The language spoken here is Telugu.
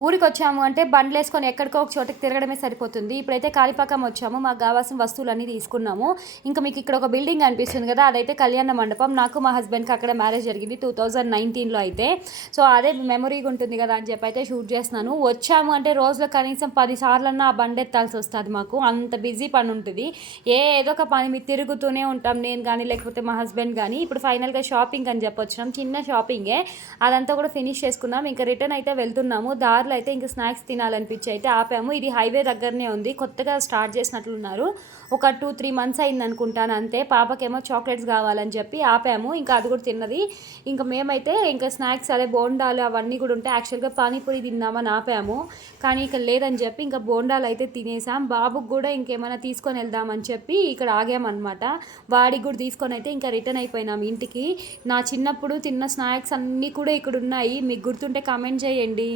ఊరికొచ్చాము అంటే బండ్లేసుకొని ఎక్కడికో ఒక చోటకి తిరగడమే సరిపోతుంది. ఇప్పుడైతే కాణిపాకం వచ్చాము. మాకు గావాల్సిన వస్తువులన్నీ తీసుకున్నాము. ఇంకా మీకు ఇక్కడ ఒక బిల్డింగ్ కనిపిస్తుంది కదా! అదైతే కళ్యాణ మండపం. నాకు మా హస్బెండ్‌కి అక్కడ మ్యారేజ్ జరిగింది 2019లో అయితే. సో, అదే మెమరీగా ఉంటుంది కదా అని చెప్పి అయితే షూట్ చేస్తున్నాను. వచ్చాము అంటే రోజులో కనీసం 10 సార్లన్నా ఆ బండెత్తాల్సొస్తది మాకు. అంత బిజీ పనుంటది. ఏదో ఒక పని మీద తిరుగుతూనే ఉంటాం. నేను గానీ, లేకపోతే మా హస్బెండ్ గానీ. ఇప్పుడు ఫైనల్‌గా షాపింగ్ అని చెప్పొచ్చినాం. చిన్న షాపింగే. అదంతా కూడా ఫినిష్ చేసుకున్నాం. ఇంకా రిటర్న్ అయితే వెళ్తున్నాము. దారిలో అయితే ఇంకా స్నాక్స్ తినాలనిపించి అయితే ఆపాము. ఇది హైవే దగ్గరనే ఉంది. కొత్తగా స్టార్ట్ చేసినట్లున్నారు. ఒక 2-3 మంత్స్ అయింది అనుకుంటాను అంతే. పాపకేమో చాక్లెట్స్ కావాలని చెప్పి ఆపాము. ఇంకా అది కూడా తిన్నది. ఇంకా మేమైతే ఇంకా స్నాక్స్ అదే బోండాలు అవన్నీ కూడా ఉంటాయి. యాక్చువల్గా పానీపూరి తిందామని ఆపాము. కానీ ఇక్కడ లేదని చెప్పి ఇంకా బోండాలు అయితే తినేసాం. బాబుకి కూడా ఇంకేమైనా తీసుకొని వెళ్దామని చెప్పి ఇక్కడ ఆగామన్నమాట. వాడికి కూడా తీసుకొని అయితే ఇంకా రిటర్న్ అయిపోయినాం ఇంటికి. నా చిన్నప్పుడు తిన్న స్నాక్స్ అన్నీ కూడా ఇక్కడ ఉన్నాయి. మీకు గుర్తుంటే కామెంట్ చేయండి.